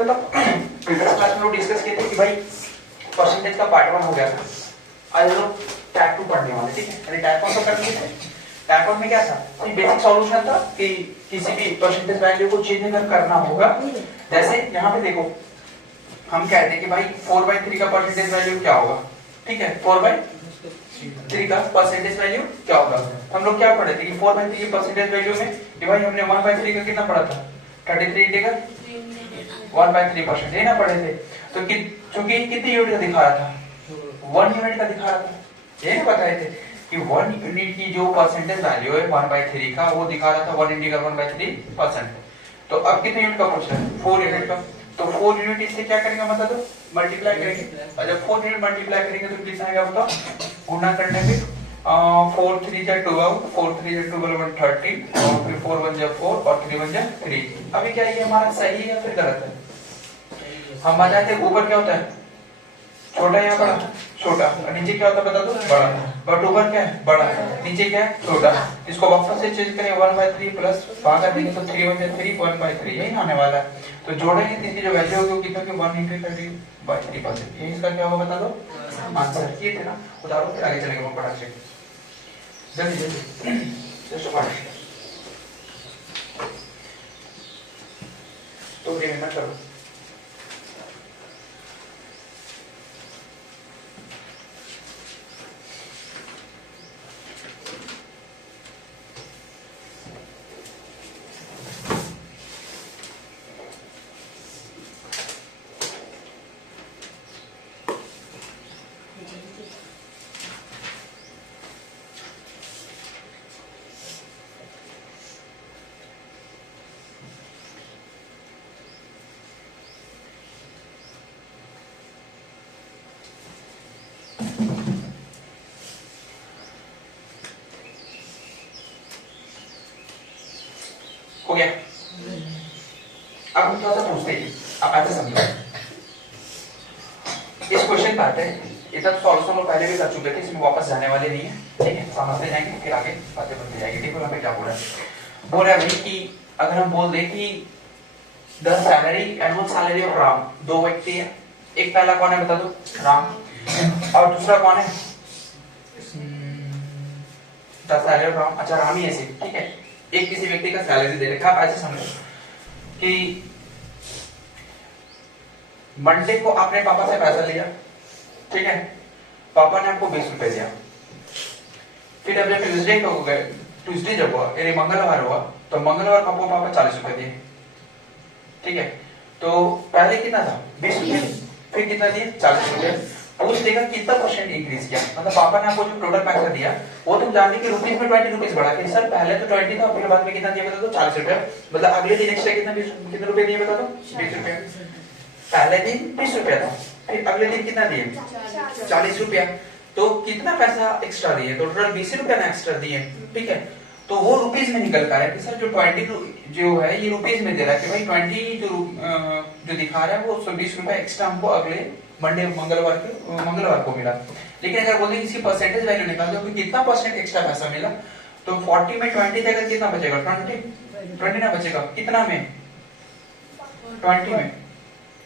बताओ previous class में लोग डिस्कस किए थे कि भाई परसेंटेज का पार्ट 1 हो गया था, आज लोग टाइप 2 पढ़ने वाले, ठीक है। यानी टाइप 1 तो कर लिए थे, टाइप 1 में क्या था, बेसिक सॉल्यूशन था कि किसी भी परसेंटेज वैल्यू को चेंज अगर करना होगा, जैसे यहाँ पे देखो हम कहते हैं कि भाई 4/3 का परसेंटेज वैल्यू क्या होगा, ठीक है। 4/3 का परसेंटेज वैल्यू क्या होगा, हम लोग क्या पढ़े थे कि 4/3 की परसेंटेज वैल्यू में कि भाई हमने 1/3 का कितना पढ़ा था, 33 इंटीग्रल 1/3%, ये ना पढ़े थे। तो चूंकि कितनी यूनिट का दिखा रहा था, 1 यूनिट का दिखा रहा था, ये बताए थे कि 1 यूनिट की जो परसेंटेज वैल्यू है 1/3 का, वो दिखा रहा था 1 इंटीग्रल 1/3%। तो अब कितने यूनिट का पूछ रहा है, 4 यूनिट का। तो 4 यूनिट इससे क्या करेंगे, मतलब मल्टीप्लाई करेंगे, और जब 4 यूनिट मल्टीप्लाई करेंगे तो कितना आएगा बताओ, गुणा करने पे 4 3 जा 12, 4 3 जा 12 130, और फिर 4 1 जा 4 और 3 1 जा 3। अभी क्या ये हमारा सही है या फिर गलत है, हम आ जाते हैं ऊपर क्या होता है, छोटा या बड़ा, छोटा, और नीचे क्या होता है बता दो, बड़ा। बट ऊपर क्या है, बड़ा, नीचे क्या है, छोटा। इसको वापस से चेंज करें 1/3 प्लस भाग देंगे तो 3 1 3 1/3, यही आने वाला है। तो जोड़ेंगे तो इसकी जो वैल्यू होगी वो कितना, 1 × 30/3%, ये इसका क्या होगा बता दो, आंसर। ये थे ना उदाहरण, फिर आगे चलेंगे हम पढ़ा से जल्दी जल्दी जस्ट पढ़ तो ये ना करो। हो गया। अब हम थोड़ा सा पूछते हैं, आप ऐसे समझो इस क्वेश्चन पे आते हैं। इतना सॉल्यूशन लोग पहले भी कर चुके थे, इसमें वापस जाने वाले नहीं है, ठीक है। समझते जाएंगे फिर आगे बातें बढ़ती जाएगी। देखो हमें क्या बोल रहा है, बोल रहा है भाई कि अगर हम बोल दें कि the salary annual salary of Ram, दो व्यक्ति है, एक पहला कौन है बता दो, राम, और दूसरा कौन है, द सैलरी ऑफ राम, अच्छा राम ही ऐसे, ठीक है। एक किसी व्यक्ति का सैलरी दे रखा, आप ऐसे समझो कि मंडे को आपने पापा से पैसा लिया, ठीक है, पापा ने आपको 20 रुपए दिया। फिर अब जब ट्यूसडे जब हुआ यानी मंगलवार हुआ, तो मंगलवार को पापा 40 रुपए दिए, ठीक है। तो पहले कितना था 20 रुपए, फिर कितना दिए 40 रुपए। पूछ देगा कितना परसेंट इंक्रीज किया, मतलब पापा ने आपको जो टोटल पैसा दिया वो तुम जानने की रुपीज में 20 रुपीज बढ़ा के, सर पहले तो 20 था, फिर बाद में कितना दिया बता दो, 40 रुपए। मतलब अगले दिन एक्स्ट्रा कितने रुपए दिए बता दो, 20 रुपए। पहले दिन 20 रुपया था, फिर अगले दिन कितना दिए 40 रुपया, तो कितना पैसा एक्स्ट्रा दिए, तो टोटल 20 रुपया ना एक्स्ट्रा दिए, ठीक है। तो वो रुपीज में निकल कर है कि सर जो 20 जो है ये रुपीज में दे रहा है कि भाई 20 जो दिखा रहा है वो 120 रुपया एक्स्ट्रा हमको अगले मंगलवार को मिला। लेकिन अगर बोलते इसकी परसेंटेज वैल्यू निकाल दो कि कितना परसेंट एक्स्ट्रा पैसा मिला, तो 40 में 20 देगा कितना बचेगा, 20 ना बचेगा, कितना में 20 में,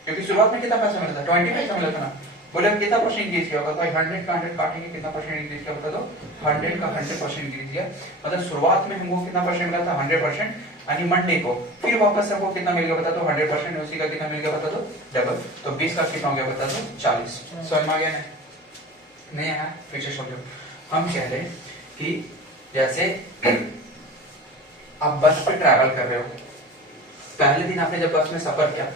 क्योंकि शुरुआत में कितना पैसा मिला था, 20 पैसा मिला था ना। बोले कितना परसेंट इंक्रीज किया होगा, भाई 100 का 100 काटेंगे कितना परसेंट इंक्रीज किया बता दो, 100 का 100% इंक्रीज किया। मतलब शुरुआत में हमको कितना परसेंट मिला था 100%, यानी मंडे को, फिर वापस हमको कितना मिल गया बता दो 100%, उसी का कितना मिल गया बता दो डबल, तो 20 का कितना हो गया बता दो 40। समझ में आ गया नहीं है, फिर से समझो। हम कह रहे कि जैसे आप बस पे ट्रैवल कर रहे हो, पहले दिन आपने जब बस में सफर किया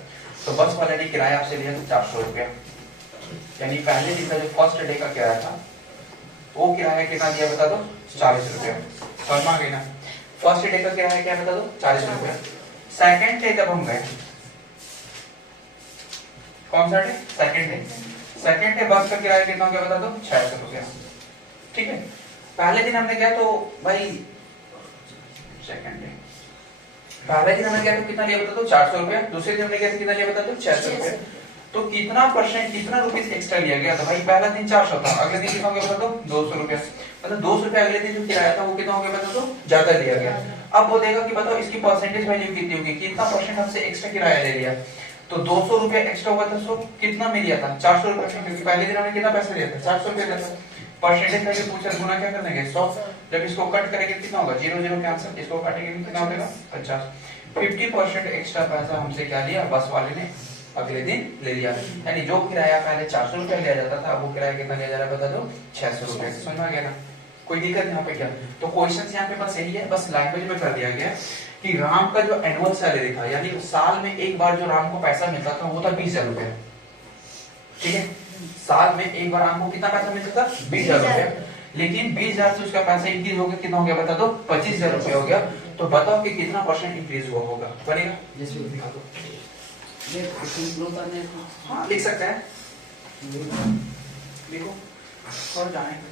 तो बस वाले ने किराया आपसे लिया 400 रुपया, यानी पहले दिन का जो फर्स्ट डे का किराया था वो किराया कितना दिया बता दो 40 रुपया। समझ में आ गई ना, फर्स्ट डे का किराया क्या बता दो 40 रुपया। सेकंड डे जब हम गए, कौन सा डे, सेकंड डे बस का किराया कितना हो गया बता दो 600 रुपया, ठीक है। पहले दिन हमने गया तो भाई सेकंड डे पहले दिन हमने गया तो कितना लिया बता दो 400 रुपया, दूसरे दिन हमने गया तो कितना लिया बता दो 600 रुपया। तो कितना परसेंट कितना रुपीस एक्स्ट्रा लिया गया था, भाई पहला दिन 400 था, अगले दिन कितना हो गया बता दो 200 रुपया, मतलब 200 रुपया अगले दिन जो किराया था वो कितना हो गया बता दो ज्यादा लिया गया। अब वो देगा कि बताओ इसकी परसेंटेज वैल्यू कितनी होगी, कितना परसेंट हमसे एक्स्ट्रा किराया ले लिया। तो 200 रुपए एक्स्ट्रा हुआ था, सो कितना में लिया था 400 रुपए, क्योंकि पहले दिन हमने कितना पैसा लिया था 400 रुपए लिया था। परसेंटेज करके पूछा, गुना क्या कर देंगे 100, जब इसको कट करेंगे कितना होगा 0 0 कैंसिल, इसको काटेंगे कितना हो जाएगा 50। 50% एक्स्ट्रा पैसा हमसे क्या लिया बस वाले ने अगले दिन ले लिया, यानी जो किराया पहले 400 रुपए लिया जाता था वो किराया कितना लिया जा रहा है बता दो 600 रुपए। समझ में आ गया ना, कोई दिक्कत यहाँ पे क्या? तो क्वेश्चन यहाँ पे बस यही है, बस लैंग्वेज में कर दिया गया कि राम का जो एनुअल सैलरी था, यानी साल में एक बार जो राम को पैसा मिलता था वो था 20,000 रुपया, ठीक है, साल में एक बार राम को कितना पैसा मिलता था 20,000 रुपया, लेकिन 20,000 से उसका पैसा इंक्रीज हो गया, कितना हो गया बता दो 25,000 रुपया हो गया। तो बताओ कि कितना परसेंट इंक्रीज हुआ होगा, बनेगा? दिखा दो, हाँ लिख सकते हैं, देखो और जाने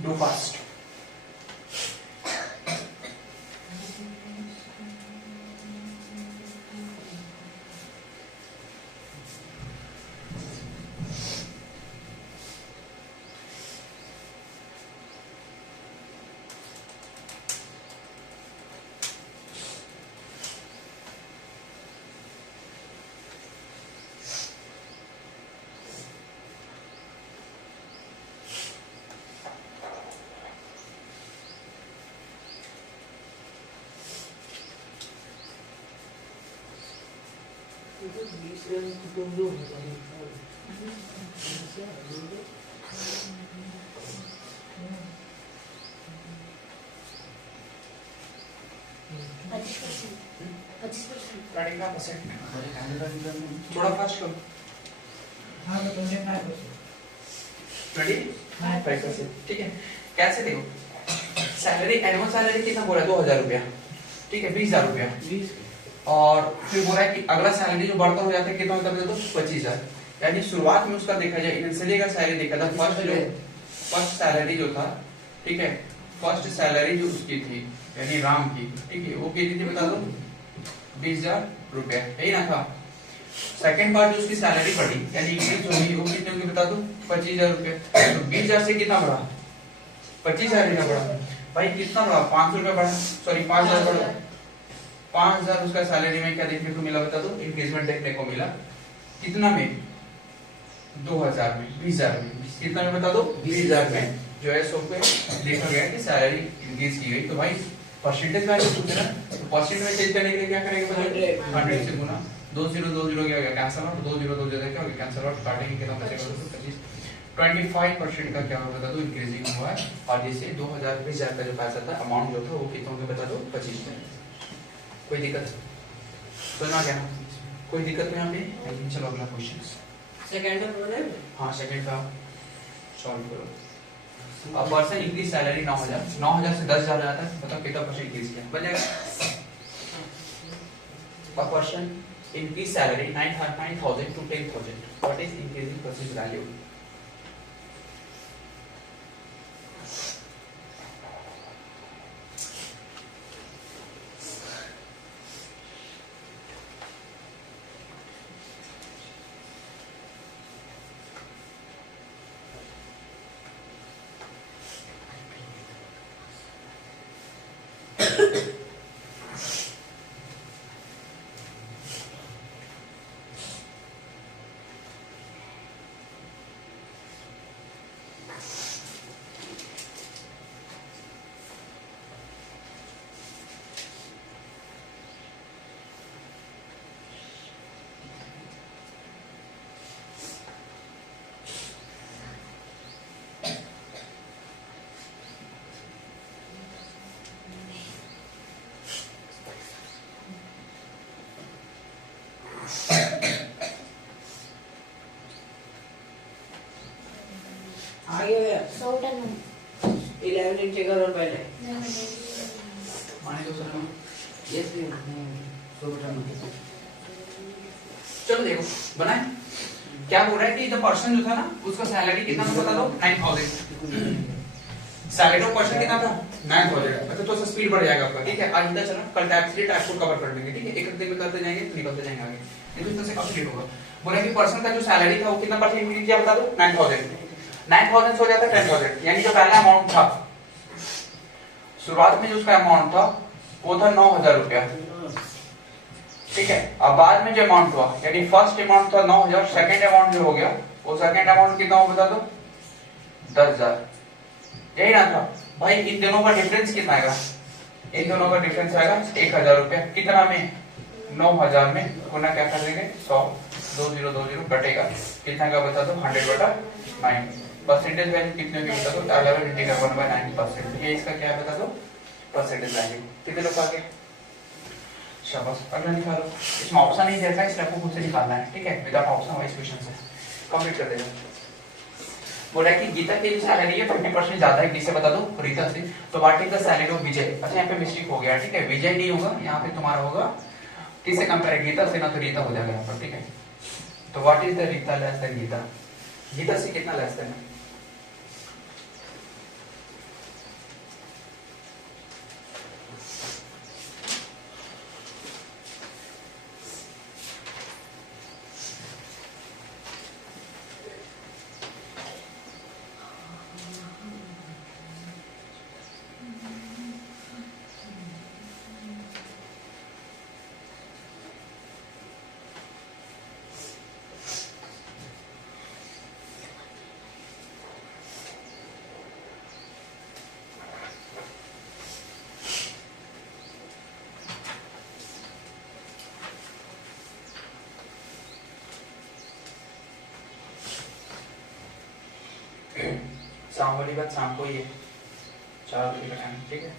do fast. थोड़ा फास्ट करो, 25%, ठीक है। कैसे देखो, सैलरी एनुअल सैलरी कितना बोला 2,000 रुपया, ठीक है 20,000 रुपया, और फिर बोला है कि अगला सैलरी जो बढ़ता हो जाता है कितना होता है तो 25,000, यानी शुरुआत में उसका देखा जाए इनिशियली का सैलरी देखा था, फर्स्ट सैलरी जो था, ठीक है, फर्स्ट सैलरी जो उसकी थी यानी राम की, ठीक है, वो कितनी थी बता दो 20,000 रुपया, यही ना था। सेकंड बार जो उसकी सैलरी बढ़ी यानी इंक्रीज होगी वो कितनी होगी बता दो 25,000 रुपया, तो 20,000 से कितना बढ़ा 25,000 ही ना बढ़ा भाई, कितना बढ़ा 500 रुपया बढ़ा, सॉरी 5,000 बढ़ा, 5,000 उसका सैलरी में क्या देखने को मिला बता दो इंक्रीजमेंट देखने को मिला, कितना में 2,000 में 20,000 में, कितना में बता दो 20,000 में जो है सो पे देखा गया कि सैलरी इंक्रीज की गई। तो भाई परसेंटेज वैल्यू पूछ रहा है, तो परसेंट में चेंज करने के लिए क्या करेंगे 100 से गुना, 2 0 2 0 क्या हो गया कैंसिल आउट, 2 0 2 0 क्या हो गया कैंसिल आउट, काटेंगे कितना बचेगा 25, 25% का क्या होगा बता दो इंक्रीजिंग हुआ है, और जैसे 2,000 20,000 का जो पैसा था अमाउंट जो था वो कितना होगा बता दो 25,000। कोई दिक्कत समझना क्या, कोई दिक्कत नहीं यहाँ पे? चलो अगला क्वेश्चन सेकंड, हाँ सेकंड का सॉल्व करो। A person increase salary 9,000 से 10,000 जाता है, बताओ कितना परसेंट इंक्रीज किया बन जाएगा? A person increase salary 9,000 to 10,000, what is increasing percentage value? आगे गया 100 टन 11 इंच करो पहले माने तो सर यस 100 टन चलो देखो बनाए क्या बोल रहा है कि द पर्सन जो था ना उसका सैलरी कितना था बता दो 9000 सैलरी ऑफ पर्सन कितना था 9000 अच्छा तो स्पीड बढ़ जाएगा आपका ठीक है आज इधर चलो कल टाइप 3 टाइप 4 कवर कर लेंगे ठीक है एक एक दिन में करते जाएंगे निकलते जाएंगे आगे ये तो इतना से कंप्लीट होगा बोला कि पर्सन का जो सैलरी था वो कितना परसेंट इंक्रीज किया बता दो 9000 हो जाता है 10000 यानी जो पहला अमाउंट था शुरुआत में जो उसका अमाउंट था वो था 9000 रुपया ठीक है अब बाद में जो अमाउंट हुआ यानी फर्स्ट अमाउंट था 9000 सेकंड अमाउंट जो हो गया वो सेकंड अमाउंट कितना हो बता दो 10000 यही ना था भाई इन दोनों का डिफरेंस कितना आएगा इन दोनों का डिफरेंस आएगा 1000 रुपया कितना में 9000 में गुना क्या कर देंगे 100 2020 कटेगा कितना का बता दो 100/9 परसेंटेज वैल्यू कितने की बता दो 11/9% ये इसका क्या है बता दो परसेंटेज वैल्यू कितने लोग आगे शाबाश अगला निकालो इसमें ऑप्शन नहीं देता इसलिए आपको खुद से निकालना है ठीक है विदाउट ऑप्शन वाइज क्वेश्चन से कंप्लीट कर देगा बोला कि गीता की जो सैलरी है 50% ज्यादा है किसे बता दो रीता से तो what is the salary of Vijay अच्छा यहाँ पे मिस्टेक हो गया ठीक है विजय नहीं होगा यहाँ पे तुम्हारा होगा किससे कंपेयर गीता से ना तो रीता हो जाएगा यहाँ पर ठीक है तो what is the Rita less than Gita Gita से कितना लेस देन है शाम वाली बात शाम को ही है 4 बजे का टाइम ठीक है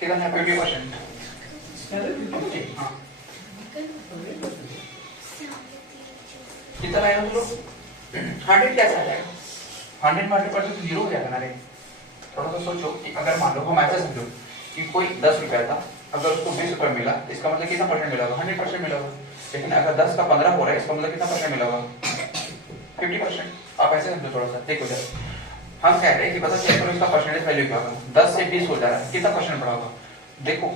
कितना है 50% हाँ कितना आएगा तुम 100 कैसे आ जाएगा 100 में 100% जीरो हो जाएगा ना रे थोड़ा सा सोचो कि अगर मान लो हम ऐसे समझो कि कोई 10 रुपया था अगर उसको 20 रुपया मिला इसका मतलब कितना परसेंट मिला होगा 100% मिला होगा लेकिन अगर 10 का 15 हो रहा है इसका मतलब कितना परसेंट मिला होगा 50% आप ऐसे समझो थोड़ा सा देखो जरा हम कह रहे हैं कि पता चले इसका परसेंटेज वैल्यू क्या होगा 10 से 20 हो जा रहा है कितना परसेंट बढ़ा होगा देखो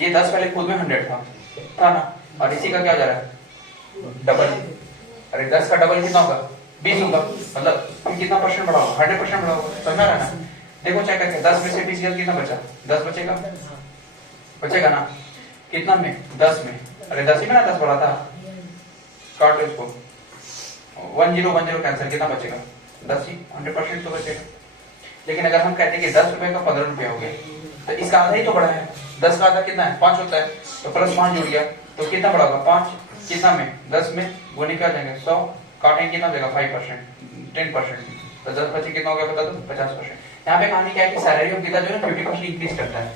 ये 10 पहले खुद में 100 था ना और इसी का क्या जा रहा है डबल अरे 10 का डबल कितना होगा 20 होगा मतलब हम कितना परसेंट बढ़ा होगा 100% बढ़ा होगा समझ रहा है ना देखो चेक करके 10 में से 20 गया कितना बचा 10 बचेगा ना कितना में 10 में अरे 10 ही में ना 10 बढ़ा था काट लो इसको 1010 कैंसिल कितना बचेगा 10 ही 100% तो बचेगा लेकिन अगर हम कहते हैं कि 10 रुपए का 15 रुपया हो गया तो इसका आधा ही तो बढ़ा है 10 का आधा कितना है 5 होता है तो प्लस 5 जुड़ गया तो कितना बढ़ा होगा 5 कितना में 10 में वो निकाल जाएंगे 100 काटेंगे कितना देगा 5% 10% तो 10 बचे कितना हो गया बता दो 50%। यहाँ पे कहानी क्या है कि सैलरी ऑफ गीता जो है 50% इंक्रीज करता है।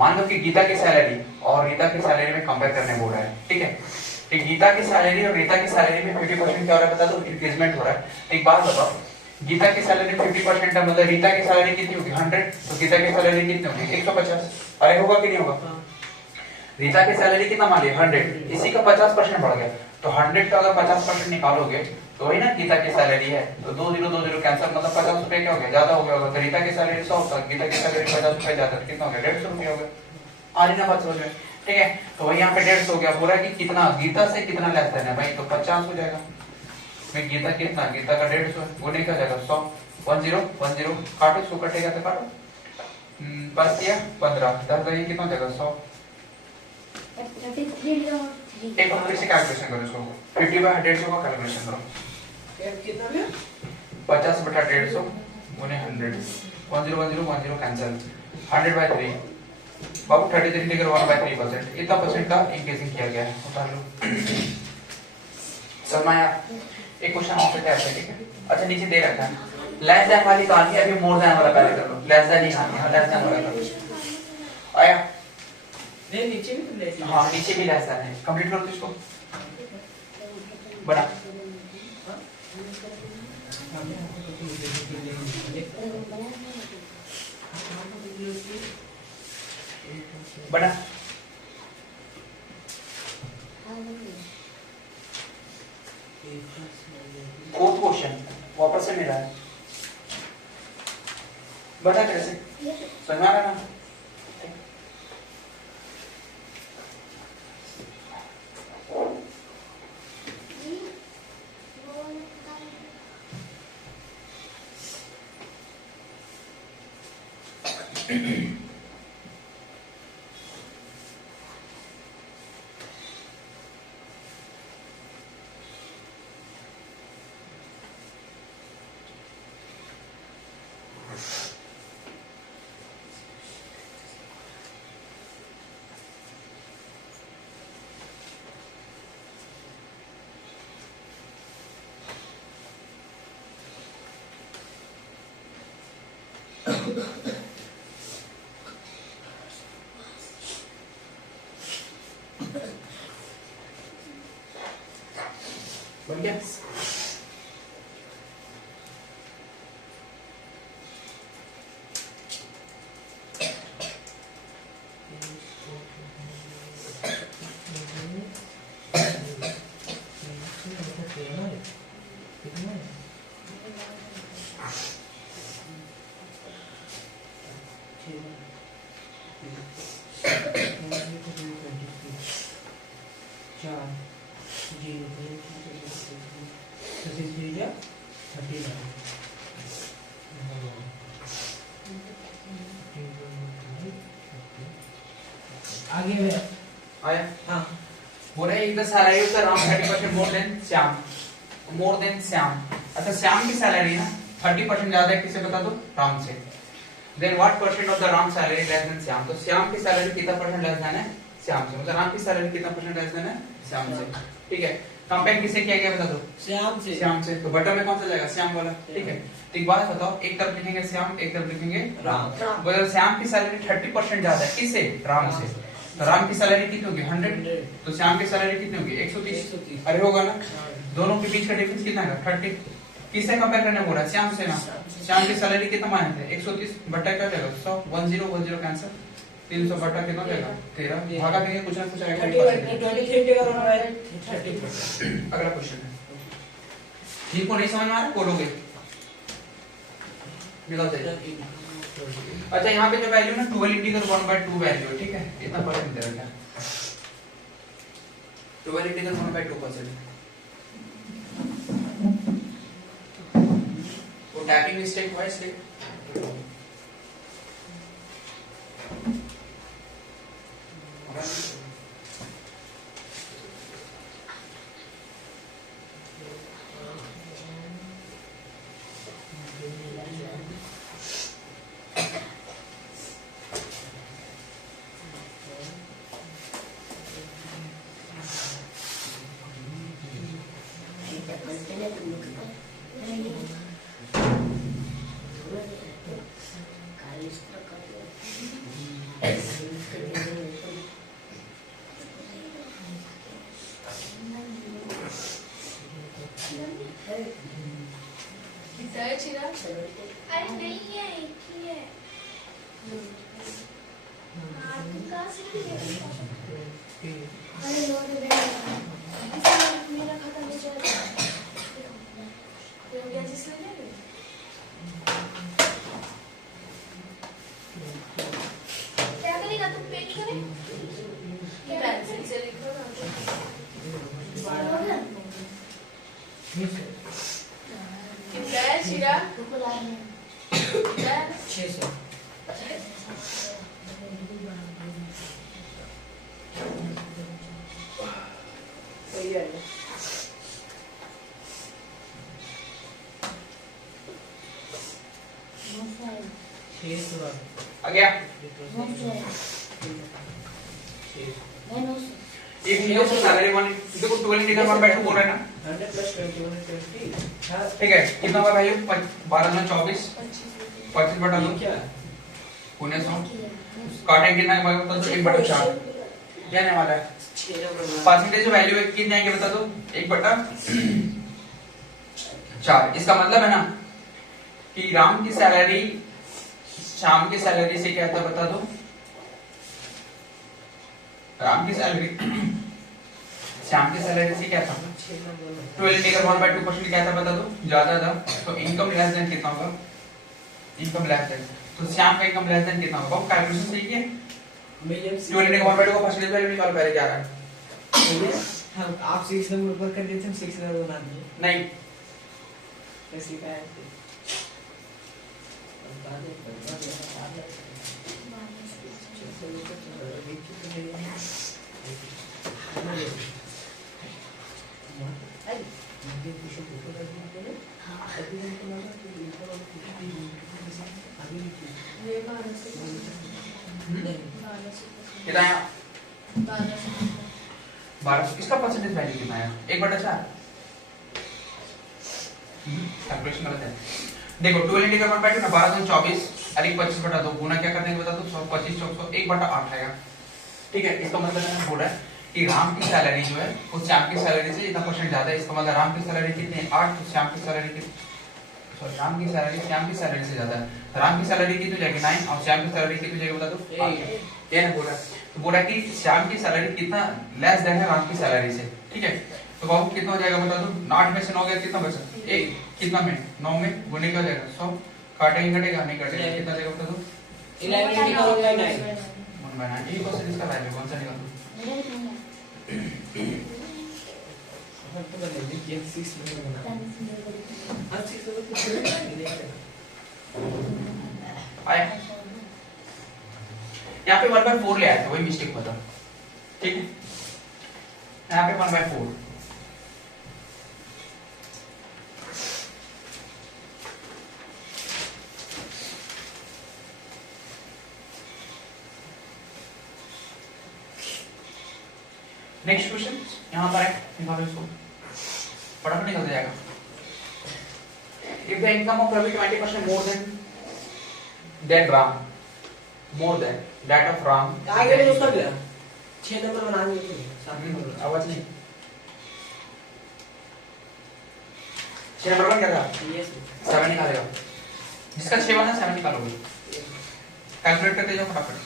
मान लो कि गीता की सैलरी और रीता की सैलरी में कंपेयर करने बोल रहा है ठीक है तो गीता की सैलरी और रीता की सैलरी में 50% क्या हो रहा है बता दो इंक्रीजमेंट हो रहा है। तो एक बात बताओ गीता की सैलरी 50% है मतलब रीता की सैलरी कितनी होगी 100 तो गीता की सैलरी कितनी होगी 150 अरे होगा कि नहीं होगा रीता की सैलरी कितना मान लिया 100 इसी का 50% बढ़ गया तो 100 का अगर 50% निकालोगे तो वही ना गीता की सैलरी है, तो 2020 कैंसिल, मतलब 50 रुपए क्या हो गया, ज्यादा हो गया होगा। तो रीता की सैलरी 100 था, गीता की सैलरी 50 रुपए ज्यादा, कितना हो गया, 150 रुपया हो गया। आ रही ना बात समझ में? ठीक है, तो वही यहाँ पे 150 हो गया। पूरा कि कितना गीता से कितना लेस देना है भाई, तो 50 हो जाएगा। मैं गीता कितना, गीता का 150 है, वो नहीं क्या जाएगा 100, 10 काटो, 100 कटेगा तो काटो, 5 दिया 15, 10 गई कितना जाएगा 100। एक बार फिर से कैलकुलेशन करो इसको, 50/150 का कैलकुलेशन करो। कितना में 50/150 गुने 100, 10 कैंसिल, 100/3 बाबू 33 फिगर 1/3%, इतना परसेंट का इंक्रीजिंग किया गया है। उतार लो। समझ में आया? एक क्वेश्चन और है ऐसे, ठीक है। अच्छा नीचे दे रखा है लेस देन वाली कहानी, अभी मोर देन वाला पहले कर लो। लेस देन ही कहानी, लेस देन वाला कर लो। आया? नहीं नीचे भी तो लेस, हाँ नीचे भी लेस देन है, कंप्लीट करो तो इसको बना। बना फोर्थ क्वेश्चन वापस से मेरा है, बता कैसे समझ में आ रहा ना? बन गया? आगे है आया? हाँ बोल रहे इधर salary of the Ram 30% more than Shyam, more than Shyam. अच्छा श्याम की सैलरी ना 30% ज्यादा है, किसे बता दो, राम से। Then what percent of the Ram salary less than Shyam, तो श्याम की सैलरी कितना परसेंट लेस देन है, श्याम से। मतलब राम की सैलरी कितना परसेंट लेस देन है, श्याम से। ठीक है, कंपेयर किसे किया गया बता दो, श्याम से। श्याम से। तो बटन में कौन सा जाएगा, श्याम वाला। ठीक है, तो एक बात बताओ, एक तरफ लिखेंगे श्याम, एक तरफ लिखेंगे राम। बोले श्याम की सैलरी 30% ज्यादा है, किससे, राम से। तो राम की सैलरी कितनी होगी 100, तो श्याम की सैलरी कितनी होगी 130। अरे होगा ना, दोनों के बीच का डिफरेंस कितना है 30। किससे कंपेयर करने बोला, श्याम से ना। श्याम की सैलरी कितना माने थे 130, बट्टा क्या जाएगा 100, 10 कैंसिल, 300 बट्टा कितना जाएगा 13, भागा देंगे कुछ ना कुछ आएगा। अगला क्वेश्चन है, जिनको नहीं समझ में आ रहा बोलोगे, निकल जाइए। अच्छा यहाँ पे जो वैल्यू ना 12 इंटीग्रल 1/2 वैल्यू है, ठीक है, इतना परसेंट दे रखा है, 12 इंटीग्रल 1/2%। वो टाइपिंग मिस्टेक हुआ इसलिए। अरे नहीं है, एक ही है। कहाँ से लिया? अरे मेरा खाता नहीं चल रहा। गया जिसने नहीं क्या करेगा तुम पेंट करे क्या पेंसिल से लिखो ना कितना है शिरा कितना 600 सही है आ गया एक वीडियो से सैलरी वन देखो 12 इंटीग्रल 1 बाय 2 बोल रहा है ना 100 + 21 20 ठीक है कितना होगा भाई 12 में 24 25/2 क्या पुणे 100 काटेंगे कितना होगा तो 1/4 जाने वाला है परसेंटेज वैल्यू कितने आएंगे बता दो 1/4 इसका मतलब है ना कि राम की सैलरी श्याम की सैलरी से क्या था बता दो राम की सैलरी श्याम की सैलरी से क्या था 12 इंटीग्रल 1/2% क्या था बता दो ज्यादा था तो इनकम लेस देन कितना होगा इनकम लेस देन तो श्याम का इनकम लेस देन कितना होगा कैलकुलेशन सही है 12 इंटीग्रल 1/2 का परसेंटेज वैल्यू निकाल पहले क्या रहा है हम आप 6 नंबर पर कर देते हम 6 नंबर बना दिए नहीं कैसे का है कितना है 12 इसका परसेंटेज वैल्यू कितना है 1/4 कैलकुलेशन गलत है देखो 12 इंटीग्रल 1/2 ना 12 में 24 और 25/2 गुना क्या करने के बता दो 125 400 1/8 आएगा ठीक है इसका मतलब मैंने बोला है कि राम की सैलरी जो है वो श्याम की सैलरी से इतना परसेंट ज्यादा है इसका मतलब राम की सैलरी कितनी है 8 तो श्याम की सैलरी कितनी राम की सैलरी श्याम की सैलरी से ज्यादा है राम की सैलरी कितनी जाएगी 9 और श्याम की सैलरी कितनी जाएगी बता दो 8 ये ना बोला तो बोला कि श्याम की सैलरी कितना लेस देन है राम की सैलरी से ठीक है तो बाबू कितना हो जाएगा बता दो 8 में से 9 गया कितना बचा 1 कितना में 9 में गुने का जाएगा 100 काटेंगे घटेगा नहीं कटेगा कितना जाएगा बता दो 11 निकालूंगा 9 1 बाय 9 ये क्वेश्चन इसका वैल्यू कौन सा निकाल दो हम तो बने देखिए 6 नंबर बना हां 6 नंबर आया यहाँ पे 1/4 ले आया था वही मिस्टेक हुआ था ठीक है यहाँ पे 1/4 नेक्स्ट क्वेश्चन यहाँ पर है निकालो इसको फटाफट निकल जाएगा if the income of Ravi 20% more than Ram more than that of Ram आगे में उसका क्या 6 नंबर बना दिए थे 7 नंबर आवाज नहीं 6 नंबर का क्या था यस 7 निकालेगा जिसका 6 बना 7 निकालोगे कैलकुलेट करते जाओ फटाफट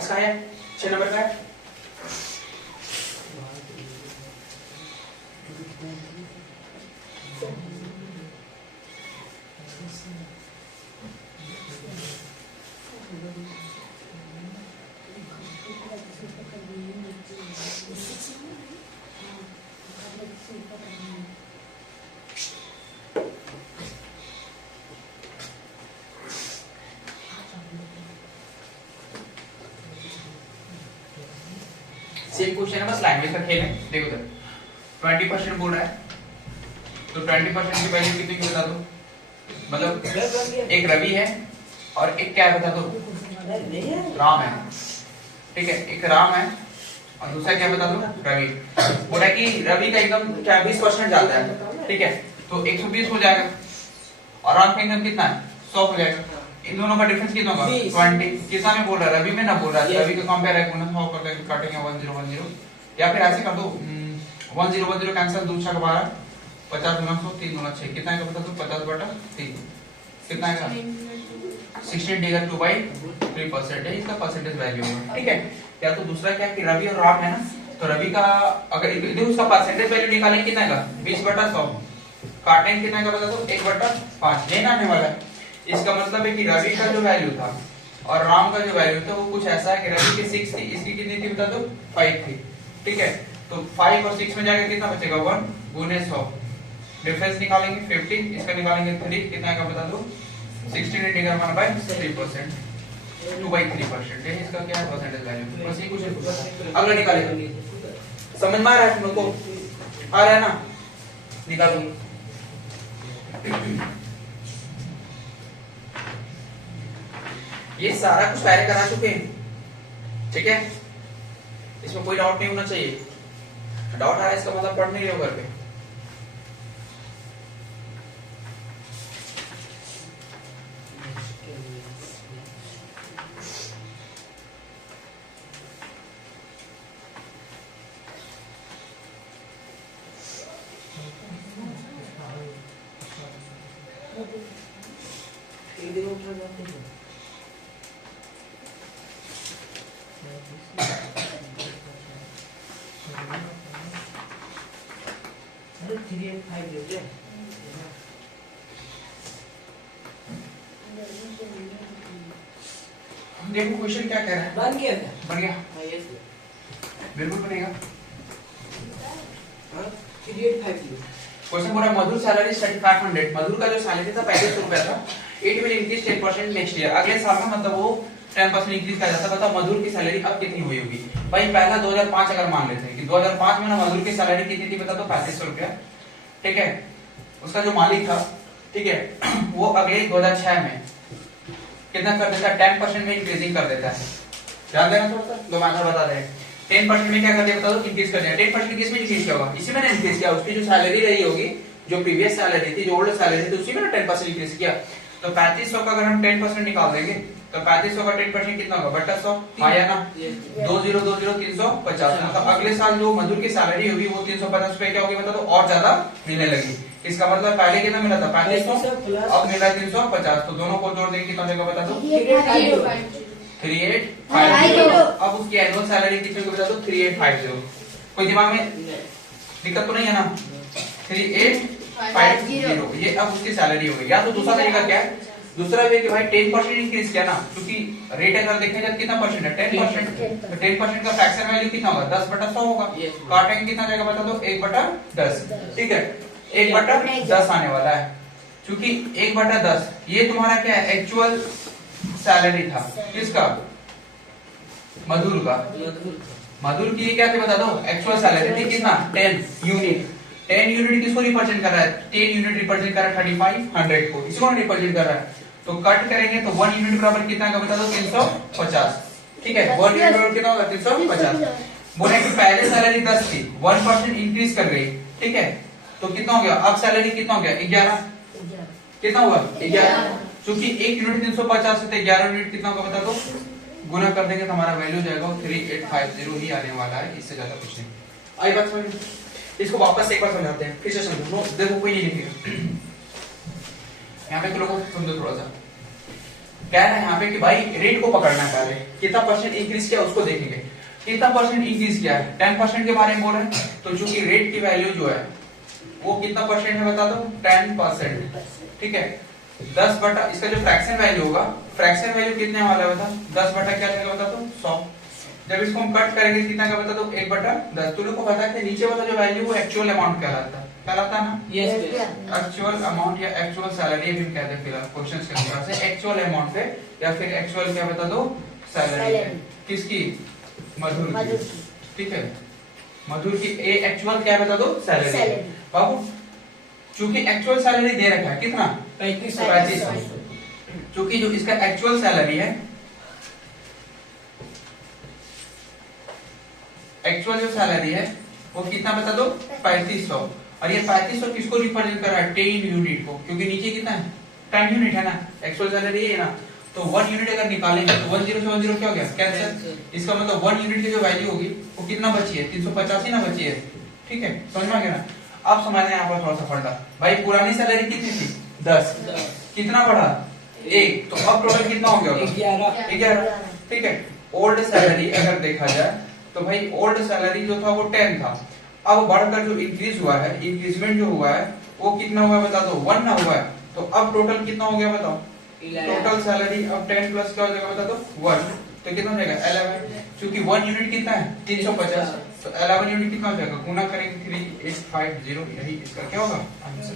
इसका है 6 नंबर का है सेम क्वेश्चन है बस लैंग्वेज का खेल है देखो इधर 20% बोल रहा है तो 20% की वैल्यू कितनी की बता दो मतलब दस बन गया। एक रवि है और एक क्या है बता दो, नहीं है। राम है, ठीक है, एक राम है और दूसरा क्या बता दो, रवि। बोला कि रवि का एकदम क्या 20% जाता है, ठीक है, तो 120 हो जाएगा और राम का एकदम कितना है 100 हो जाएगा। इन दोनों का डिफरेंस कितना होगा 20। कितना में बोल रहा है, रवि में ना बोल रहा है, रवि का कंपेयर है 100 करके काटेंगे 1010 या फिर ऐसे कर दो 1010 कैंसिल, दूसरा का 12 50 गुना 100 3 गुना 6 कितना है बता दो 50/3 कितना है 16 डिवाइड 2/3% है इसका परसेंटेज वैल्यू होगा, ठीक है। या तो दूसरा क्या कि रवि और राम है ना, तो रवि का अगर उसका परसेंटेज वैल्यू निकालेंगे कितना का 20/100 काटेंगे कितना का बता दो 1/5 ये ना आने वाला है। इसका मतलब है कि रवि का जो वैल्यू था और राम का जो वैल्यू था वो कुछ ऐसा है कि रवि की 6 थी, इसकी कितनी थी बता दो 5 थी, ठीक है। तो 5 और 6 में जाकर कितना बचेगा 1 गुने 100 डिफरेंस निकालेंगे 50, इसका निकालेंगे 3 कितना का बता दो 16 इंटीग्रल 1/3% 2/3% है इसका क्या है परसेंटेज वैल्यू। बस ये कुछ है, अगला निकालेंगे। समझ में आ रहा है तुम लोग को, आ रहा है ना, निकालो। ये सारा कुछ पहले करा चुके हैं, ठीक है, इसमें कोई डाउट नहीं होना चाहिए। डाउट आ रहा है इसका मतलब पढ़ नहीं रहे हो घर पे। देखो क्वेश्चन क्या कह रहा है, बन गया क्या? बन गया, हाँ, yes, sir. बिल्कुल बनेगा। हाँ, 385 क्वेश्चन पूरा मधुर सैलरी 3500, मधुर का जो सैलरी था 3500 रुपया था, it will increase 10% next year, अगले साल में मतलब वो 10% इंक्रीज कर जाता। बताओ मधुर की सैलरी अब कितनी हुई होगी भाई। पहला 2005 अगर मान लेते हैं कि 2005 में ना मधुर की सैलरी कितनी थी बता दो 3500 रुपया, ठीक है। उसका जो मालिक था, ठीक है, वो अगले 2006 में कितना कर देता है 10% में इंक्रीजिंग कर देता है। ध्यान देना थोड़ा सा, दो मैथड बता रहे हैं। 10% में क्या कर दिया बता दो इंक्रीज कर दिया। 10% किस में इंक्रीज किया होगा, इसी में ना इंक्रीज किया। उसकी जो सैलरी रही होगी, जो प्रीवियस सैलरी थी, जो ओल्ड सैलरी थी, उसी में ना 10% इंक्रीज किया। तो 3500 का अगर हम 10% निकाल देंगे तो 3500 का 10% कितना होगा बटा 100, हाँ या ना। 2020 350, मतलब अगले साल जो मजदूर की सैलरी होगी वो 350 रुपए क्या होगी बता दो और ज्यादा मिलने लगी। इसका मतलब पहले कितना मिला था 3500, अब मिला 350, तो दोनों को जोड़ देंगे कितना देगा बता दो 3850। अब उसकी एनुअल सैलरी कितनी होगी बता दो 3850। कोई दिमाग में दिक्कत तो नहीं है ना, 3850 ये अब उसकी सैलरी हो गई। या तो दूसरा तरीका क्या है, दूसरा ये कि भाई 10% इंक्रीज किया ना, क्योंकि रेट अगर देखने जाए कितना परसेंट है 10%, तो 10% का फ्रैक्शन वैल्यू कितना होगा 10/100 होगा। काटेंगे कितना जाएगा बता दो 1/10, ठीक है, 1/10 आने वाला है। क्योंकि 1/10 ये तुम्हारा क्या है एक्चुअल सैलरी था, किसका मधुर का। मधुर की क्या थी बता दो एक्चुअल सैलरी थी कितना 10 यूनिट। 10 यूनिट किसको रिप्रेजेंट कर रहा है, 10 यूनिट रिप्रेजेंट कर रहा है 3500 को, इसको रिप्रेजेंट कर रहा है। तो कट करेंगे तो 1 यूनिट बराबर कितना का बता दो 350, ठीक है। 1 यूनिट बराबर कितना होगा 350। बोले कि पहले सैलरी 10 थी, 1% इंक्रीज कर गई, ठीक है, तो कितना हो गया अब सैलरी कितना हो गया 11, कितना हुआ 11। क्योंकि 1 यूनिट 350 से 11 यूनिट कितना होगा बता दो, गुना कर देंगे तो हमारा वैल्यू जाएगा 3850 ही आने वाला है, इससे ज्यादा कुछ नहीं। आई बात समझ, इसको वापस एक बार समझाते हैं, फिर से समझो। नो देखो कोई नहीं लिखेगा यहाँ पे, तो लोगों को समझो थोड़ा सा। क्या है यहाँ पे कि भाई रेट को पकड़ना है, पहले कितना परसेंट इंक्रीज किया उसको देखेंगे, कितना परसेंट इंक्रीज किया है 10% के बारे में बोल रहे हैं। तो चूंकि रेट की वैल्यू जो है वो कितना परसेंट है बता दो 10%, ठीक है। 10 बटा इसका जो फ्रैक्शन वैल्यू होगा, फ्रैक्शन वैल्यू कितने वाला है बता 10 बटा क्या लगेगा बता दो 100। जब इसको हम कट करेंगे कितना का बता दो 1/10। तो लोग को पता है कि नीचे वाला जो वैल्यू वो एक्चुअल अमाउंट कहलाता है ना, एक्चुअल अमाउंट या एक्चुअल सैलरी भी कहते हैं फिलहाल क्वेश्चंस के अनुसार से। एक्चुअल अमाउंट पे या फिर एक्चुअल क्या बता दो सैलरी किसकी मधुर की, ठीक है। मधुर की एक्चुअल क्या बता दो सैलरी। बाबू चूंकि एक्चुअल सैलरी दे रखा है कितना 3500। क्योंकि जो इसका एक्चुअल सैलरी है, एक्चुअल जो सैलरी है वो कितना बता दो, 3500। और ये 3500 किसको रिप्रेजेंट कर रहा है, 10 यूनिट को, क्योंकि नीचे कितना है, 10 यूनिट है ना, एक्चुअल सैलरी है ना। तो 1 यूनिट अगर निकालेंगे तो 10 से 10 क्या हो गया, कैंसिल। इसका मतलब 1 यूनिट की जो वैल्यू होगी वो कितना बची है, 385 ना बची है। ठीक है, समझ में आ गया ना। अब समझना है यहाँ पर थोड़ा सा फंडा। भाई पुरानी सैलरी कितनी थी, 10, कितना बढ़ा, 1, तो अब टोटल कितना हो गया, 11। ठीक है, ओल्ड सैलरी अगर देखा जाए तो भाई ओल्ड सैलरी जो था वो 10 था, अब बढ़कर जो इंक्रीज हुआ है, इंक्रीजमेंट जो हुआ है वो कितना हुआ है बता दो, 1 ना हुआ है। तो अब टोटल कितना हो गया बताओ, टोटल सैलरी अब 10 प्लस क्या हो जाएगा बता दो, 1, तो कितना हो जाएगा 11। क्योंकि 1 यूनिट कितना है 350, तो 11 यूनिट कितना हो जाएगा, गुना करेंगे 3850, यही इसका क्या होगा आंसर।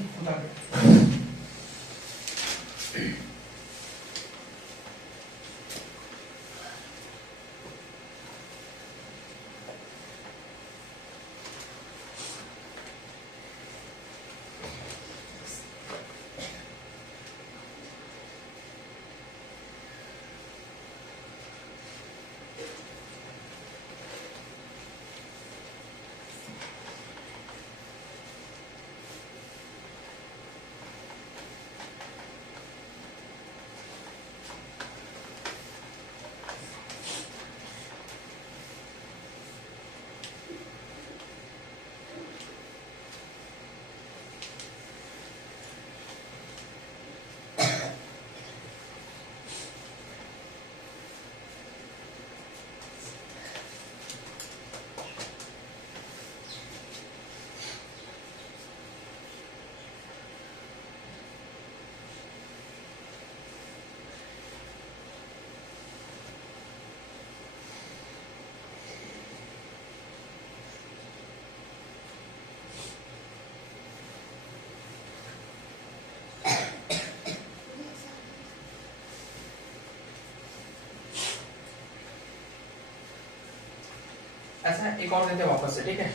ऐसा एक और देते हैं वापस से, ठीक है,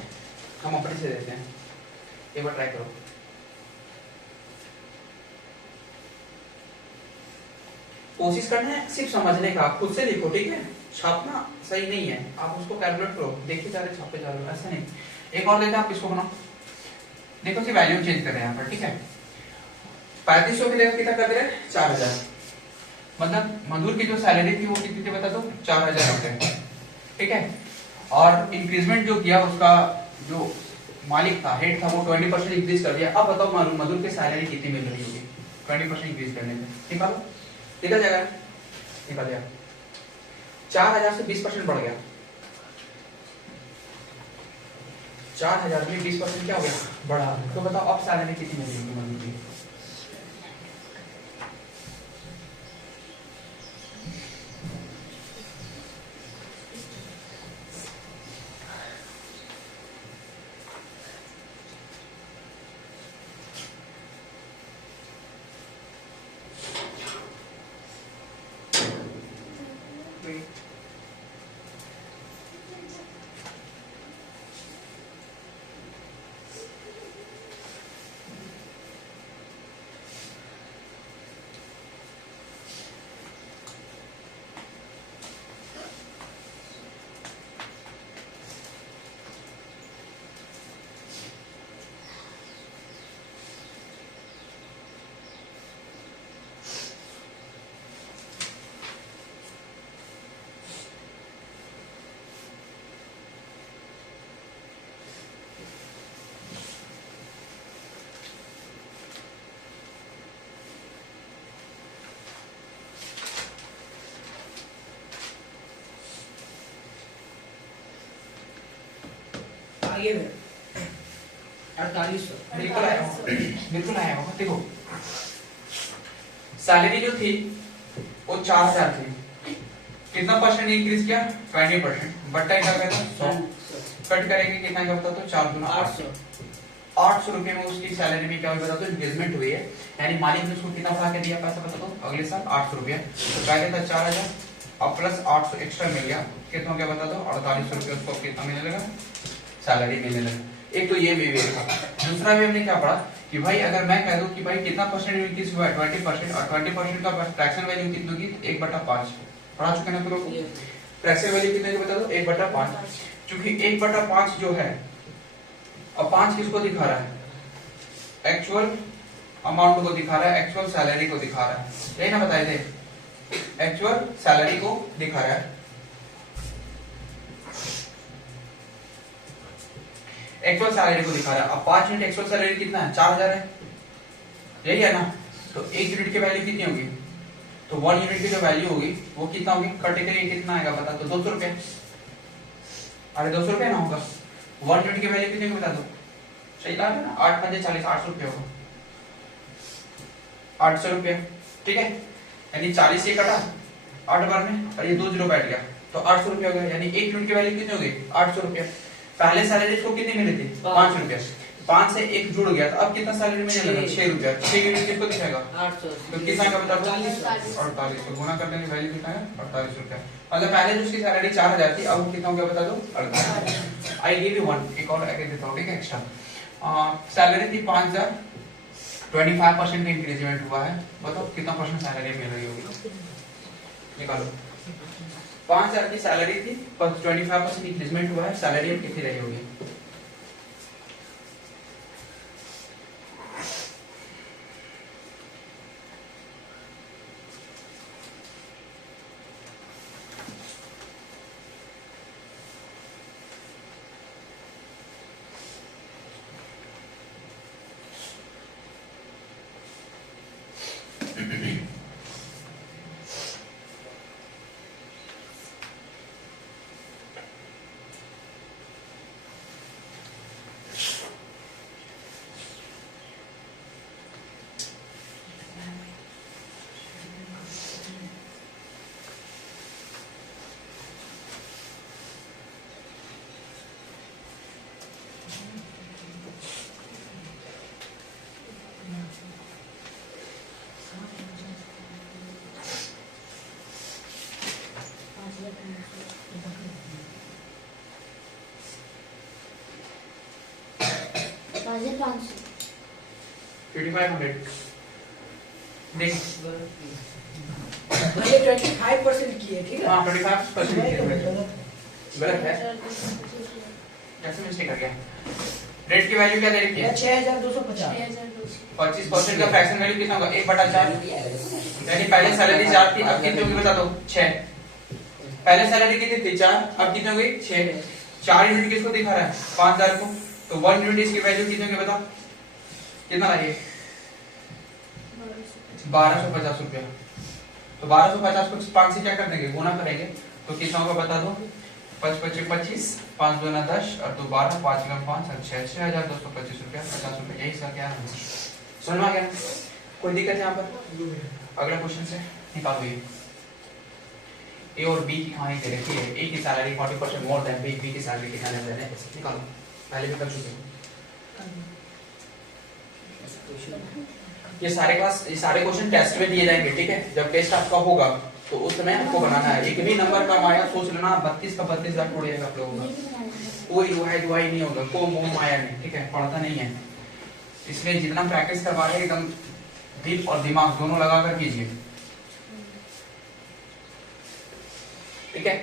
हम अपने से देते हैं, एक बार ट्राई करो। कोशिश करना है सिर्फ समझने का, खुद से लिखो, ठीक है, छापना सही नहीं है, आप उसको कैलकुलेट करो, देखिए जा रहे छापे जा रहे, ऐसा नहीं। एक और देते हैं, आप इसको बनाओ, देखो कि वैल्यू चेंज कर रहे हैं यहाँ पर, ठीक है। 3500 की जगह कितना कर रहे हैं, 4000, मतलब मजदूर की जो सैलरी थी वो कितनी थी बता दो, 4000 रुपए, ठीक है। और इंक्रीजमेंट जो किया उसका जो मालिक था, हेड था, वो 20% इंक्रीज कर दिया। अब बताओ मजदूर की सैलरी कितनी मिल रही होगी 20% इंक्रीज करने से, निकालो, निकल जाएगा, निकल जाएगा। 4000 से 20% बढ़ गया, 4000 में 20% क्या हो गया, बढ़ा। तो बताओ अब सैलरी कितनी मिल रही होगी मजदूर की, आगे में 4800 बिल्कुल आया होगा, बिल्कुल आया होगा। देखो सैलरी जो थी वो 4000 थी, कितना परसेंट इंक्रीज किया, 20%, बट्टा क्या कहता है 100, कट करेंगे कितना क्या बता, तो 4 गुना 800 रुपए में उसकी सैलरी में क्या हुआ बता दो, इंक्रीजमेंट हुई है, यानी मालिक ने उसको कितना बढ़ा के दिया पैसा बता दो, अगले साल 800 रुपया। तो क्या कहता है 4000 और प्लस 800 एक्स्ट्रा मिल गया, कितना क्या बता दो, 4800 रुपये उसको कितना मिलने लगा, सैलरी मिलने लगा। एक तो ये वे था। दूसरा वे हमने क्या पढ़ा कि भाई अगर मैं कह दूं कि भाई कितना परसेंट इंक्रीज हुआ है 20% और 20% का फ्रैक्शन वैल्यू कितनी होगी 1/5 पढ़ा चुके हैं लोग। फ्रैक्शन वैल्यू कितने की बता दो 1/5। क्योंकि 1/5 जो है अब 5 किसको दिखा रहा है एक्चुअल अमाउंट को दिखा रहा है, एक्चुअल सैलरी को दिखा रहा है, यही ना बताए थे एक्चुअल सैलरी को दिखा रहा है। एक्चुअल सैलरी को दिखा रहा है। अब 5 यूनिट एक्चुअल सैलरी कितना है 4000 है, यही है ना। तो 1 यूनिट की वैल्यू कितनी होगी तो 1 यूनिट की जो वैल्यू होगी वो कितना होगी कटेगरी कितना आएगा बता तो 200 रुपए। अरे 200 रुपए ना होगा 1 यूनिट की वैल्यू कितनी होगी बता दो। सही बात है ना 8 5 40 800 रुपए होगा 800 रुपए ठीक है। यानी 40 से कटा 8 बार में और ये 2 जीरो बैठ गया तो 800 रुपए हो गया। यानी 1 यूनिट की वैल्यू कितनी होगी 800 रुपए। पहले सैलरी इसको कितनी मिली थी 5 रुपए, 5 से 1 जुड़ गया तो अब कितना सैलरी मिलने लगा 6 रुपया। 6 यूनिट किसको दिखाएगा 800 तो कितना का बता 48 को गुना करने की वैल्यू कितना है 48 रुपया। मतलब पहले जो उसकी सैलरी 4000 थी अब कितना हो गया बता दो 48। आई गिव यू वन एक और आगे देता हूं ठीक है एक्स्ट्रा। सैलरी थी 5000 25% का इंक्रीमेंट हुआ है, बताओ कितना परसेंट सैलरी मिल रही होगी निकालो। 5000 की सैलरी थी पर 25% इंक्रीमेंट हुआ है, सैलरी अब कितनी रही होगी बाजे 500 2500 देख ये 25% की है ठीक है। हाँ 25% गलत गलत है कैसे मिस्टेक कर गया। रेट की वैल्यू क्या दे रखी है 6250 25% का फ्रैक्शन वैल्यू कितना होगा 1/4। यानी पहले सैलरी 4 थी अब कितनी होगी बता दो 6। पहले सैलरी कितनी थी 4 अब कितनी हो गई 6। 4 यूनिट किसको दिखा रहा है 5000 को तो 1 यूनिट इसकी वैल्यू कितनी होगी बता कितना लाइए 1250 रुपया। तो 1250 को 5 से क्या कर देंगे गुना करेंगे तो कितना होगा बता दो 5 5 25 5 2 10 और 2 12 5 गुना 5 और 6 6225 रुपया 50 रुपया। यही सब क्या है समझ में आ गया कोई दिक्कत है यहाँ पर। अगला क्वेश्चन से निकालो ये ए और बी की कहानी दे रखी है। ए की salary 40% more than B, B की सैलरी कितना लेस देन है निकालो। पहले भी कर चुके हो ये सारे क्वेश्चन टेस्ट में दिए जाएंगे ठीक है। जब टेस्ट आपका होगा तो उस समय आपको बनाना है। एक भी नंबर का माया सोच लेना 32 का 32 छोड़ जाएगा आप लोगों का कोई दुहाई नहीं होगा को मोह माया नहीं ठीक है पढ़ता नहीं है। इसलिए जितना प्रैक्टिस करवा रहे एकदम दिल और दिमाग दोनों लगाकर कीजिए ठीक है।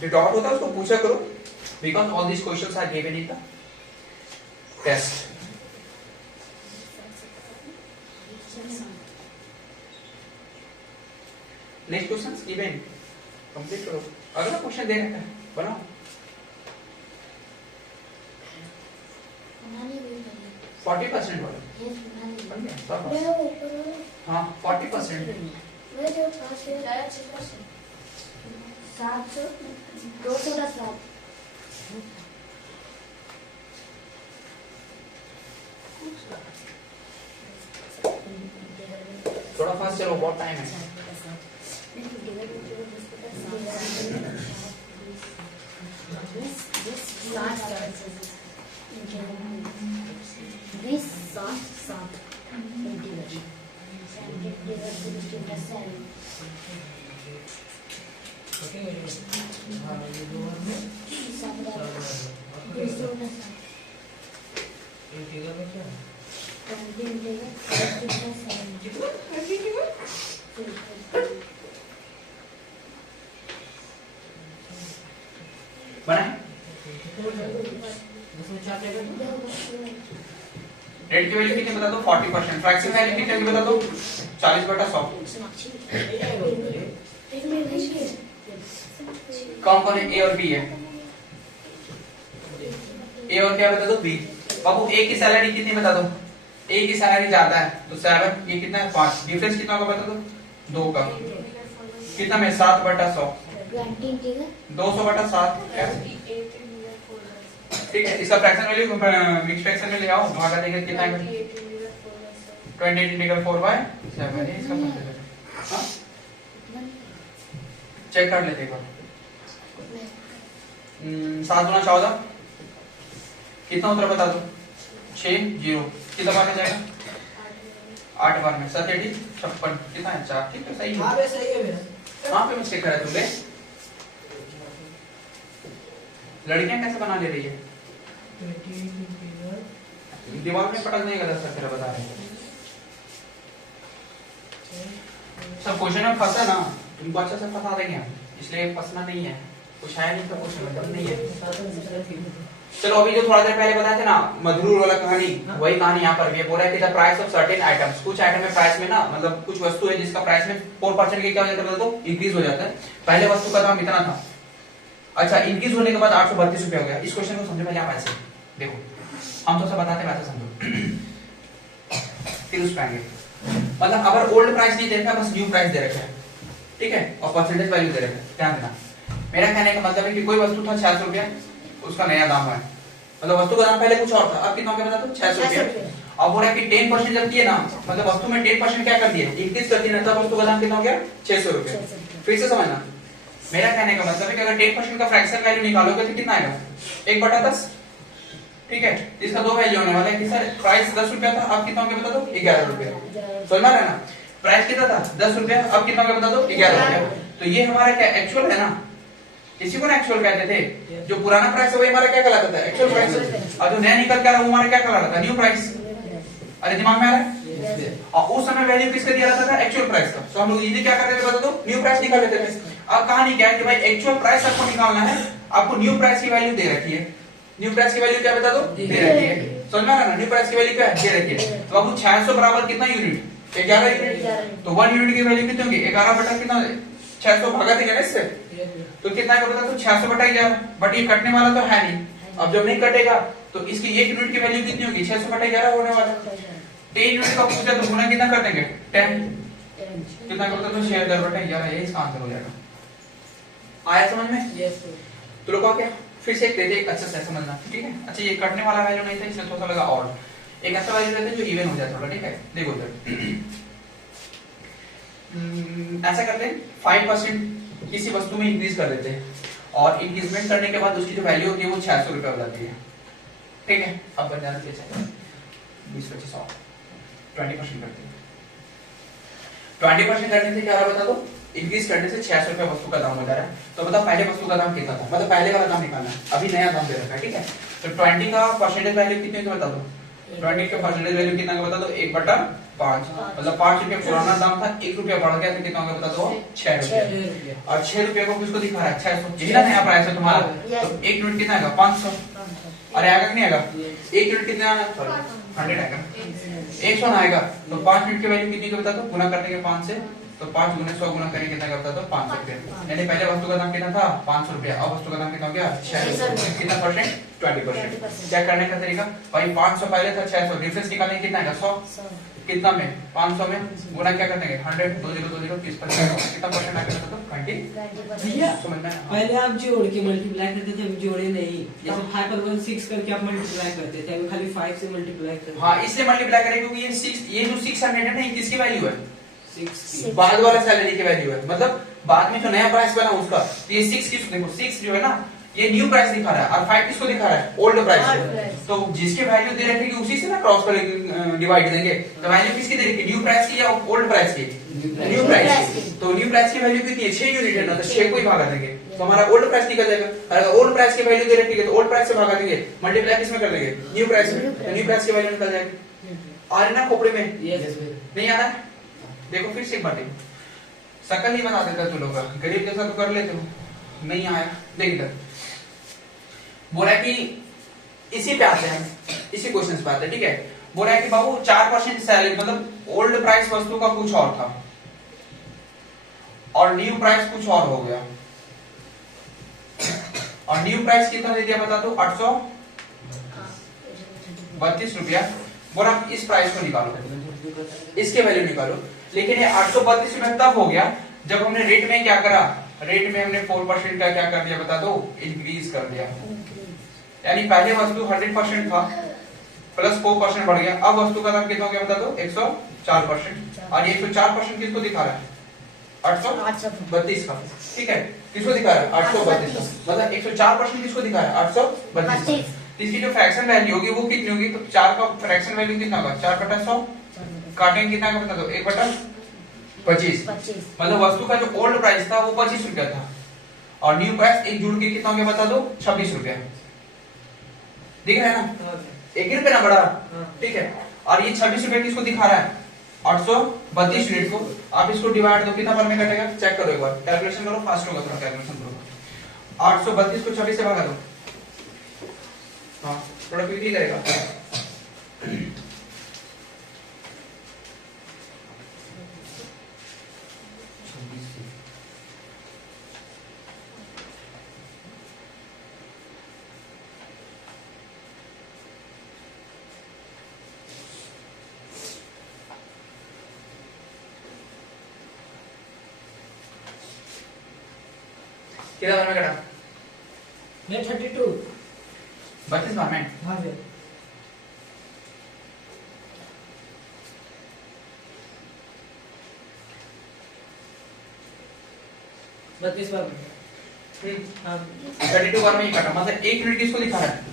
जो डाउट होता है उसको पूछा करो because all this questions are given in the test. Next question given complete करो। अगला क्वेश्चन दे रखा है बनाओ। बनानी हुई 40% वाला ये बनानी बन गया सब। मैं ऊपर हाँ 40% मैं जो पास है 700 210 बात थोड़ा फास्ट चलो बहुत टाइम है। इंटीग्रल में क्या है? बना है? उसमें क्या क्या करना? रेट की वैल्यू कितनी बता दो 40%, फ्रैक्शन वैल्यू कितनी बता दो 40/100। कौन कौन है? ए और बी है। ए और क्या बता दो? बी। बाबू ए की सैलरी कितनी बता दो? ए की सैलरी ज्यादा है तो 7, ये कितना है 5, डिफरेंस कितना होगा बता दो? 2 का कितना में 7/100, 200/7 ठीक है। इसका फ्रैक्शन वैल्यू मिक्स फ्रैक्शन में ले आओ, भागा देंगे कितना है 28/4/7 है इसका फंक्शन। हां चेक कर लेते एक बार। 7 गुना 14 कितना उत्तर बता दो? 6 0 कितना बार में जाएगा? 8 बार में 7 8 56 कितना है 4 ठीक है सही है। हाँ बे सही है मेरा। कहां पे मिस्टेक करा तुमने? लड़कियां कैसे बना ले रही है? दिमाग में पटक नहीं गलत सर तेरा बता रहे हैं। सब क्वेश्चन में फंसा ना तुमको अच्छा से फंसा देंगे हम, इसलिए फंसना नहीं है, कुछ है नहीं तो कुछ मतलब नहीं है। चलो अभी जो थोड़ा देर पहले बताया था ना मधुर वाला कहानी, वही कहानी यहाँ पर भी है। बोल रहा है कि the price of certain items, कुछ आइटम में प्राइस में ना मतलब कुछ वस्तु है जिसका प्राइस में 4% के क्या हो जाता है तो इंक्रीज हो जाता है। पहले वस्तु का दाम इतना था, अच्छा इंक्रीज होने के बाद 832 रुपया हो गया। इस क्वेश्चन को समझो पहले आप ऐसे देखो, हम तो सब बताते हैं वैसे समझो फिर उस पे आएंगे। मतलब अगर ओल्ड प्राइस नहीं दे रखा बस न्यू प्राइस दे रखा है ठीक है और परसेंटेज वैल्यू दे रखा है। ध्यान देना, मेरा कहने का मतलब है कि कोई वस्तु था 600 रुपया, उसका नया दाम है मतलब वस्तु का दाम पहले कुछ और था, अब कितना हो गया बता दो 600 रुपया। अब बोल रहा है कि 10% जब किए ना मतलब वस्तु में 10% क्या कर दिए इंक्रीज कर दिया, तब वस्तु का दाम कितना हो गया 600 रुपया। फिर से समझना, मेरा कहने का मतलब है कि अगर 10% का फ्रैक्शन वैल्यू निकालोगे तो कितना आएगा 1/10 ठीक है। इसका दो वैल्यू होने वाला है कि सर प्राइस 10 रुपया था अब कितना हो गया बता दो 11 रुपया। समझ में आ रहा है ना, प्राइस कितना था 10 रुपया अब कितना हो गया बता दो 11 रुपया। तो ये हमारा क्या एक्चुअल है ना, इसी को ना एक्चुअल कहते थे। जो पुराना प्राइस है वो हमारा क्या कहलाता था एक्चुअल प्राइस, और जो नया निकल के आ रहा है वो हमारा क्या कहलाता था न्यू प्राइस। अरे दिमाग में आ रहा है? और उस समय वैल्यू किसका दिया रहता था एक्चुअल प्राइस का, तो हम लोग इजी क्या करते थे बता दो न्यू प्राइस निकाल लेते थे। अब कहानी क्या है कि भाई एक्चुअल प्राइस आपको निकालना है, आपको न्यू प्राइस की वैल्यू दे रखी है। न्यू प्राइस की वैल्यू क्या बता दो दे रखी है। समझ में आ रहा है ना, न्यू प्राइस की वैल्यू क्या है दे रखी है। तो अब 600 बराबर कितना यूनिट 11 यूनिट, तो 1 यूनिट की वैल्यू कितनी होगी 11 बटा कितना 600 भागा देंगे इससे तो कितना का बता तो 600/11। बट ये कटने वाला तो है नहीं, अब जब नहीं कटेगा तो इसकी 1 यूनिट की वैल्यू कितनी होगी 600/11 होने वाला। 10 यूनिट का पूछा तो गुना कितना कर देंगे 10 कितना का बता तो 6000/11 ये इसका आंसर हो जाएगा। आया समझ में? यस तो लोग क्या फिर से एक देते एक अच्छा से समझना ठीक है। अच्छा ये कटने वाला वैल्यू नहीं था इसलिए थोड़ा सा लगा और एक ऐसा वैल्यू रहता है जो इवन हो जाता है ठीक है। देखो उधर ऐसा करते हैं 5% किसी वस्तु में इंक्रीज कर देते हैं और इंक्रीजमेंट करने के बाद उसकी जो वैल्यू होती है वो 600 रुपए हो जाती है ठीक है। अब बन जाना चाहिए 20 25 और 20% करते हैं। 20% करने से क्या रहा बता दो इंक्रीज करने से 600 रुपए वस्तु का दाम हो जा रहा है। तो बताओ पहले वस्तु का दाम कितना था, मतलब पहले वाला दाम निकालना है, अभी नया दाम दे रखा है ठीक है। तो 20 का परसेंटेज वैल्यू कितनी है बता दो, 20 का परसेंटेज वैल्यू कितना का बता दो 1/5 मतलब 5 रुपया पुराना दाम था 1 रुपया बढ़ गया तो कितना होगा बता दो 6 रुपया। और 6 रुपया को किसको दिखा रहा है 600, यही ना नया प्राइस है तुम्हारा। तो 1 यूनिट कितना आएगा 500, अरे आएगा कि नहीं आएगा 1 यूनिट कितना आएगा 100 आएगा 100 ना आएगा। तो 5 यूनिट की वैल्यू कितनी का बता दो गुना करने के 5 से, तो 5 गुने 100 गुना करेंगे कितना का बता दो 500 रुपया। यानी पहले वस्तु का दाम कितना था 500 रुपया, अब वस्तु का दाम कितना हो गया 600। कितना परसेंट 20%। क्या करने का तरीका भाई 500 पहले था 600 डिफरेंस निकालने कितना आएगा 100 कितना में 500 में गुना क्या कर देंगे 100 20 20 30% कितना परसेंट आएगा तो 20 भैया समझ में पहले आप जोड़ के मल्टीप्लाई करते थे, जोड़े नहीं, जैसे 5 पर 6 करके आप मल्टीप्लाई करते थे, अभी खाली 5 से मल्टीप्लाई करते हैं। हां इसलिए मल्टीप्लाई करेंगे क्योंकि ये 6 ये जो 600 है ना ये किसकी वैल्यू है 6 बाद वाला सैलरी की वैल्यू है, मतलब बाद में जो नया प्राइस बना उसका। तो ये 6 किस देखो 6 जो है ना ये न्यू प्राइस दिखा रहा है और 5 किसको दिखा रहा है ओल्ड प्राइस। तो जिसके वैल्यू दे रखे उसी से ना क्रॉस कर डिवाइड देंगे। तो वैल्यू किसकी दे रखी न्यू प्राइस की या ओल्ड प्राइस की न्यू प्राइस। तो न्यू प्राइस की वैल्यू कितनी है? 6 यूनिट है ना, तो 6 को ही भागा देंगे तो हमारा ओल्ड प्राइस निकल जाएगा। अगर ओल्ड प्राइस की वैल्यू दे रखी है तो ओल्ड प्राइस से भागा देंगे, मल्टीप्लाई किसमें कर देंगे? न्यू प्राइस में, तो न्यू प्राइस की वैल्यू निकल जाएगी। आ रही ना खोपड़े में? नहीं आ रहा है? देखो फिर से एक बार देखो, शकल ही बना देता तू लोग, गरीब जैसा तो कर लेते हो। नहीं आया, देख इधर बोला कि इसी पे आते हैं, इसी क्वेश्चन पे आते हैं, ठीक है। बोला है कि बाबू 4% सैलरी, मतलब ओल्ड प्राइस वस्तु का कुछ और था और न्यू प्राइस कुछ और हो गया, और न्यू प्राइस कितना दे दिया बता दो? 832 रुपया। बोला इस प्राइस को निकालो, इसके वैल्यू निकालो। लेकिन ये 832 रुपया तब हो गया जब हमने रेट में क्या करा? रेट में हमने 4% का क्या कर दिया बता दो? इंक्रीज कर दिया। यानी पहले वस्तु 100% था प्लस 4% बढ़ गया, अब वस्तु का दाम कितना हो गया बता दो? 104%। और ये 104% किसको दिखा रहा है? 832 का, ठीक है। किसको दिखा रहा है? 832 का, मतलब 104% किसको दिखा रहा है? 832। इसकी जो फ्रैक्शन वैल्यू होगी वो कितनी होगी? तो 4 का फ्रैक्शन वैल्यू कितना होगा? 4/100। काटेंगे कितना का बता दो? 1/25। मतलब वस्तु का जो ओल्ड प्राइस था वो 25 रुपया था और न्यू प्राइस एक जुड़ के कितना हो गया बता दो? 26 रुपया। दिख रहा है ना? 1 रुपया ना बढ़ा, ठीक है। और ये 26 रुपया किसको दिखा रहा है? 832 यूनिट को। आप इसको डिवाइड दो, कितना बार में कटेगा? चेक करो एक बार, कैलकुलेशन करो, फास्ट होगा थोड़ा कैलकुलेशन करो। 832 को 26 से भागा दो, हाँ थोड़ा क्विकली करेगा। कितना बार में कटा? मैं 32। 32 बार में। हाँ सर। 32 बार में। हाँ 32 बार में ही काटा, मतलब 1 यूनिट किसको दिखा रहा है?